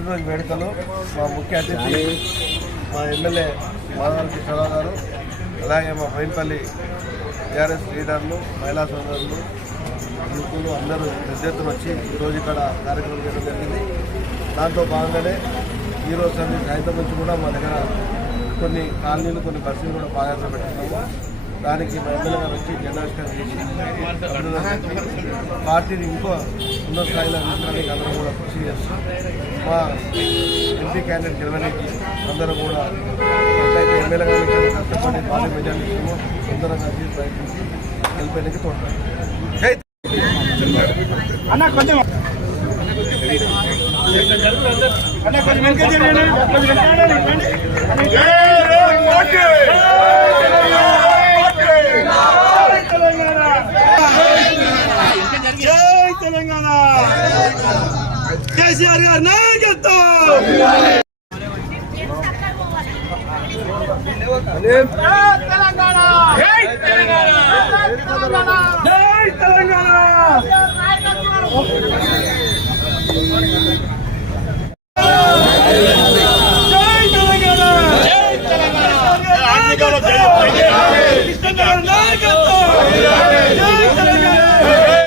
పుట్టినరోజు వేడుకలు మా ముఖ్య అతిథి మా ఎమ్మెల్యే మాధవ కృష్ణరావు గారు అలాగే మా పైన్పల్లి టీఆర్ఎస్ లీడర్లు మహిళా సోదరులు యువకులు అందరూ పెద్ద ఎత్తున వచ్చి ఈరోజు ఇక్కడ కార్యక్రమం చేయడం జరిగింది. దాంట్లో భాగంగానే ఈరోజు సంది సాయంత్రం నుంచి కూడా మా దగ్గర కొన్ని కాలనీలు కొన్ని బస్సులు కూడా బాగా పెట్టినాము దానికి మా ఎమ్మెల్యే గారు వచ్చి జెండావిష్కరణ చేసి పార్టీని ఇంకో ఉన్నత స్థాయిలో తీసుకురావడానికి అందరూ కూడా కృషి చేస్తాం మా ఎంపీ క్యాండిడేట్ గెలవడానికి అందరూ కూడా ఎట్లయితే ఎమ్మెల్యే గారు కష్టపడి భారీ మెజార్టీ ఇచ్చామో అందరం కలిసి ప్రయత్నించి గెలిపేందుకు తోడ్పడాలి అన్న కొంచెం అన్న కొంచెం వెనక జరగండి కొంచెం వెనక తెలంగాణ! కేసీఆర్ గారి నాయకత్వం! తెలంగాణ!